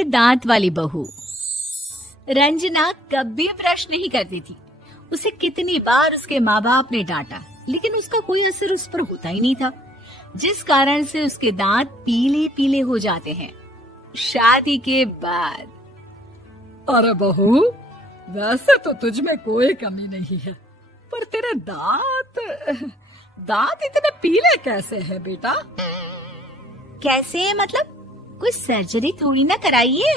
पीले दांत वाली बहू। रंजना कभी ब्रश नहीं करती थी। उसे कितनी बार उसके माँ बाप ने डांटा, लेकिन उसका कोई असर उस पर होता ही नहीं था, जिस कारण से उसके दांत पीले पीले हो जाते हैं। शादी के बाद। अरे बहू, वैसे तो तुझ में कोई कमी नहीं है, पर तेरे दांत इतने पीले कैसे हैं बेटा? कैसे मतलब? कोई सर्जरी थोड़ी ना कराई है।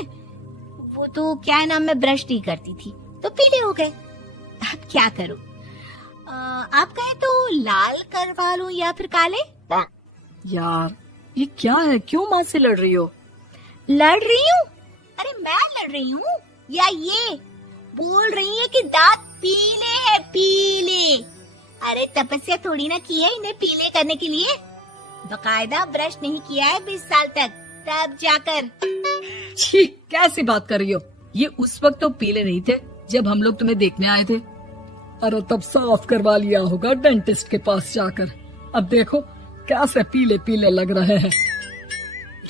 वो तो क्या नाम, मैं ब्रश नहीं करती थी तो पीले हो गए। अब क्या करूं? आप कहें तो लाल करवा लूं या फिर काले? यार ये क्या है, क्यों माँ से लड़ रही हो? लड़ रही हूँ? अरे मैं लड़ रही हूँ या ये बोल रही है कि दांत पीले हैं, पीले। अरे तपस्या थोड़ी ना की है इन्हें पीले करने के लिए। बकायदा ब्रश नहीं किया है 20 साल तक, तब जाकर। छी, कैसी बात कर रही हो? ये उस वक्त तो पीले नहीं थे जब हम लोग तुम्हें देखने आए थे। अरे तब साफ करवा लिया होगा डेंटिस्ट के पास जाकर। अब देखो कैसे पीले पीले लग रहे हैं।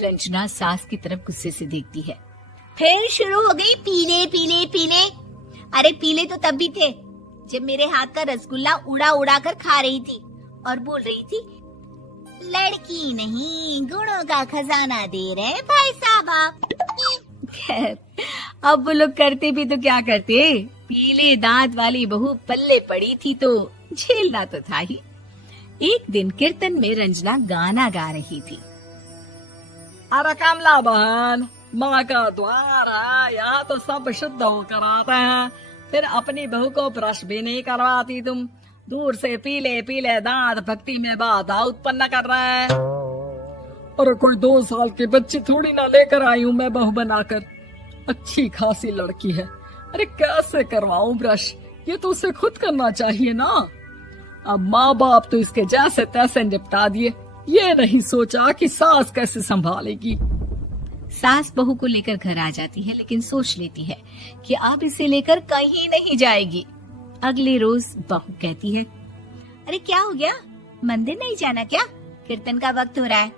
रंजना सास की तरफ गुस्से से देखती है। फिर शुरू हो गई पीले पीले पीले। अरे पीले तो तब भी थे जब मेरे हाथ का रसगुल्ला उड़ा उड़ा कर खा रही थी और बोल रही थी, लड़की नहीं गुणों का खजाना दे रहे भाई साहब आप। खैर, अब वो लोग करते भी तो क्या करते, पीले दांत वाली बहू पल्ले पड़ी थी तो झेलना तो था ही। एक दिन कीर्तन में रंजना गाना गा रही थी। अरे कमला बहन, माँ का द्वार है, यहाँ तो सब शुद्ध होकर आते हैं, फिर अपनी बहू को ब्रश भी नहीं करवाती तुम। दूर से पीले पीले दांत भक्ति में बाधा उत्पन्न कर रहे हैं। अरे कोई 2 साल के बच्चे थोड़ी ना लेकर आई हूँ मैं बहू बनाकर। अच्छी खासी लड़की है, अरे कैसे करवाऊं ब्रश? ये तो उसे खुद करना चाहिए ना। अब माँ बाप तो इसके जैसे तैसे निपटा दिए, ये नहीं सोचा कि सास कैसे संभालेगी। सास बहू को लेकर घर आ जाती है, लेकिन सोच लेती है कि अब इसे लेकर कहीं नहीं जाएगी। अगले रोज बहू कहती है, अरे क्या हो गया, मंदिर नहीं जाना क्या? कीर्तन का वक्त हो रहा है।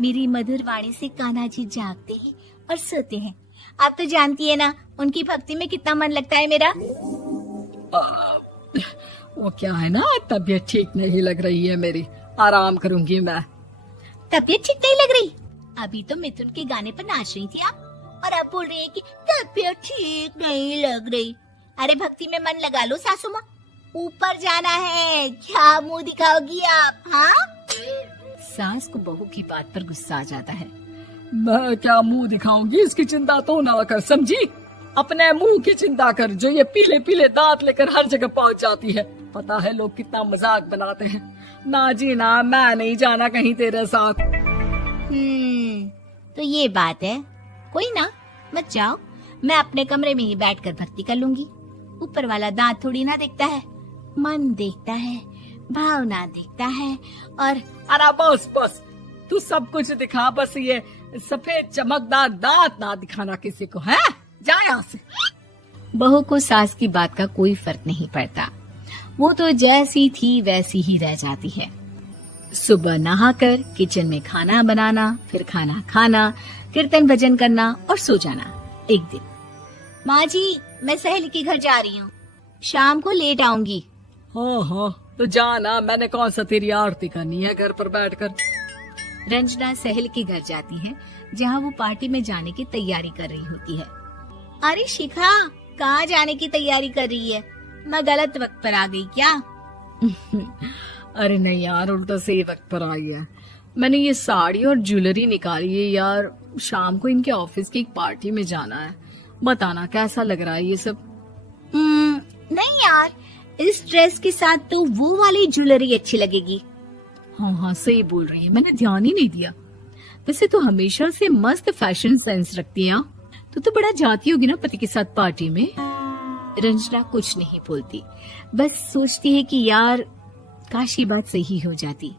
मेरी मधुर वाणी से कान्हा जी जागते हैं और सोते हैं। आप तो जानती है ना उनकी भक्ति में कितना मन लगता है मेरा। वो क्या है ना, तबीयत ठीक नहीं लग रही है मेरी, आराम करूंगी मैं। तबीयत ठीक नहीं लग रही? अभी तो मिथुन के गाने पर नाच रही थी आप, और अब बोल रही है कि तबीयत ठीक नहीं लग रही। अरे भक्ति में मन लगा लो सासू माँ, ऊपर जाना है, क्या मुंह दिखाओगी आप? हाँ? सास को बहू की बात पर गुस्सा आ जाता है। मैं क्या मुंह दिखाऊंगी, इसकी चिंता तो ना कर, समझी? अपने मुंह की चिंता कर, जो ये पीले पीले दांत लेकर हर जगह पहुंच जाती है। पता है लोग कितना मजाक बनाते हैं। ना जी ना, मैं नहीं जाना कहीं तेरे साथ। तो ये बात है। कोई ना, मत जाओ, मैं अपने कमरे में ही बैठकर भक्ति कर लूंगी। ऊपर वाला दांत थोड़ी ना देखता है, मन देखता है, भावना देखता है। और अरे बस बस, तू सब कुछ दिखा, बस ये सफेद चमकदार दांत ना दिखाना किसी को, है? जा यहाँ से। बहू को सास की बात का कोई फर्क नहीं पड़ता, वो तो जैसी थी वैसी ही रह जाती है। सुबह नहाकर किचन में खाना बनाना, फिर खाना खाना, कीर्तन भजन करना और सो जाना। एक दिन, माँ जी मैं सहेली के घर जा रही हूँ, शाम को लेट आऊंगी। हाँ हाँ तो जाना, मैंने कौन सा तेरी आरती करनी है घर पर बैठकर। रंजना सहेली के घर जाती है, जहाँ वो पार्टी में जाने की तैयारी कर रही होती है। अरे शिखा, कहाँ जाने की तैयारी कर रही है? मैं गलत वक्त पर आ गई क्या? अरे नहीं यार, उल्टा सही वक्त पर आई है। मैंने ये साड़ी और ज्वेलरी निकाली है यार, शाम को इनके ऑफिस की एक पार्टी में जाना है। बताना कैसा लग रहा है ये सब? नहीं यार, इस ड्रेस के साथ तो वो वाली ज्वेलरी अच्छी लगेगी। हाँ हाँ सही बोल रही है, मैंने ध्यान ही नहीं दिया। वैसे तो हमेशा से मस्त फैशन सेंस रखती है। तो बड़ा जाती होगी ना पति के साथ पार्टी में। रंजना कुछ नहीं बोलती, बस सोचती है कि यार काश ये बात सही हो जाती,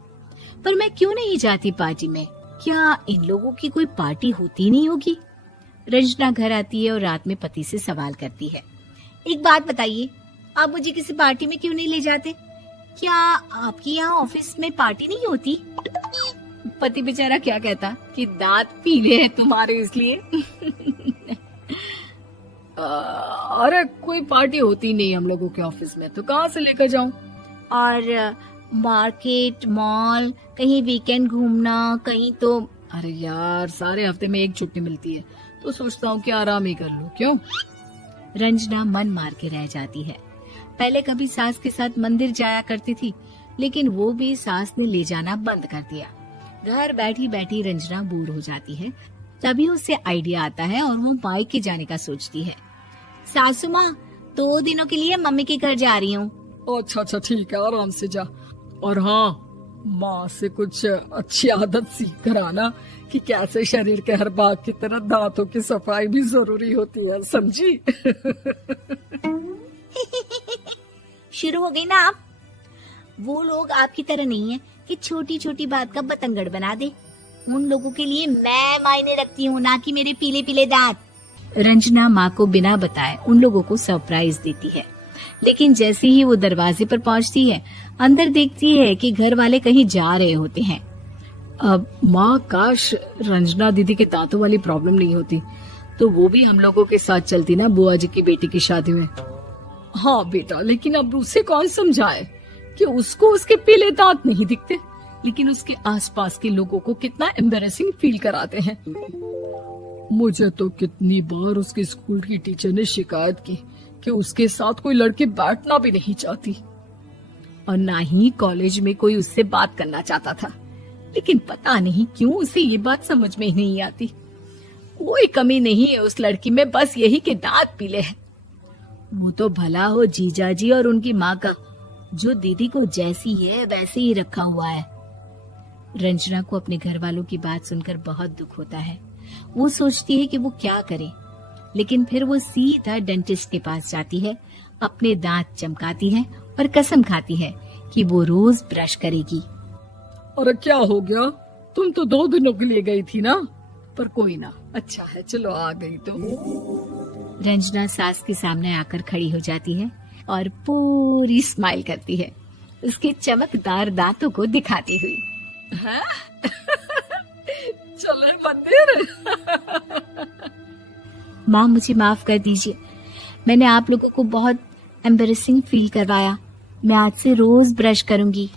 पर मैं क्यों नहीं जाती पार्टी में? क्या इन लोगों की कोई पार्टी होती नहीं होगी? रंजना घर आती है और रात में पति से सवाल करती है, एक बात बताइए, आप मुझे किसी पार्टी में क्यों नहीं ले जाते? क्या आपके यहाँ ऑफिस में पार्टी नहीं होती? पति बेचारा क्या कहता कि दांत पीले हैं तुम्हारे इसलिए। अरे कोई पार्टी होती नहीं हम लोगों के ऑफिस में, तो कहाँ से लेकर जाऊं? और मार्केट, मॉल, कहीं वीकेंड घूमना, कहीं तो। अरे यार, सारे हफ्ते में एक छुट्टी मिलती है, तो सोचता हूँ कि आराम ही कर लूं। क्यों? रंजना मन मार के रह जाती है। पहले कभी सास के साथ मंदिर जाया करती थी, लेकिन वो भी सास ने ले जाना बंद कर दिया। घर बैठी बैठी रंजना बोर हो जाती है। तभी उसे आइडिया आता है और वो मायके जाने का सोचती है। सासू माँ, 2 दिनों के लिए मम्मी के घर जा रही हूँ। अच्छा ठीक है, आराम से जा। और हाँ, माँ से कुछ अच्छी आदत सीख कर आना कि कैसे शरीर के हर भाग की तरह दांतों की सफाई भी जरूरी होती है, समझी? शुरू हो गई ना आप। वो लोग आपकी तरह नहीं है कि छोटी छोटी बात का बतंगड़ बना दे। उन लोगों के लिए मैं मायने रखती हूँ, ना कि मेरे पीले पीले दांत। रंजना माँ को बिना बताए उन लोगों को सरप्राइज देती है, लेकिन जैसे ही वो दरवाजे पर पहुँचती है, अंदर देखती है कि घर वाले कहीं जा रहे होते हैं। अब माँ, काश रंजना दीदी के दांतों वाली प्रॉब्लम नहीं होती, तो वो भी हम लोगों के साथ चलती ना बुआ जी की बेटी की शादी में। हाँ बेटा, लेकिन अब उसे कौन समझाए कि उसको उसके पीले दांत नहीं दिखते, लेकिन उसके आसपास के लोगों को कितना एम्बैरेसिंग फील कराते हैं। मुझे तो कितनी बार उसके स्कूल की टीचर ने शिकायत की कि उसके साथ कोई लड़की बैठना भी नहीं चाहती, और ना ही कॉलेज में कोई उससे बात करना चाहता था। लेकिन पता नहीं क्यों उसे ये बात समझ में ही नहीं आती। कोई कमी नहीं है उस लड़की में, बस यही कि दांत पीले हैं। वो तो भला हो जीजा जी और उनकी माँ का, जो दीदी को जैसी है वैसे ही रखा हुआ है। रंजना को अपने घर वालों की बात सुनकर बहुत दुख होता है। वो सोचती है कि वो क्या करे, लेकिन फिर वो सीधा डेंटिस्ट के पास जाती है, अपने दांत चमकाती है और कसम खाती है कि वो रोज ब्रश करेगी। अरे क्या हो गया? तुम तो 2 दिनों के लिए गई थी ना, पर कोई ना, अच्छा है, चलो आ गई तो। रंजना सास के सामने आकर खड़ी हो जाती है और पूरी स्माइल करती है, उसके चमकदार दांतों को दिखाती हुई। चले मंदिर। माँ, मुझे माफ कर दीजिए, मैंने आप लोगों को बहुत एम्बैरेसिंग फील करवाया। मैं आज से रोज ब्रश करूंगी।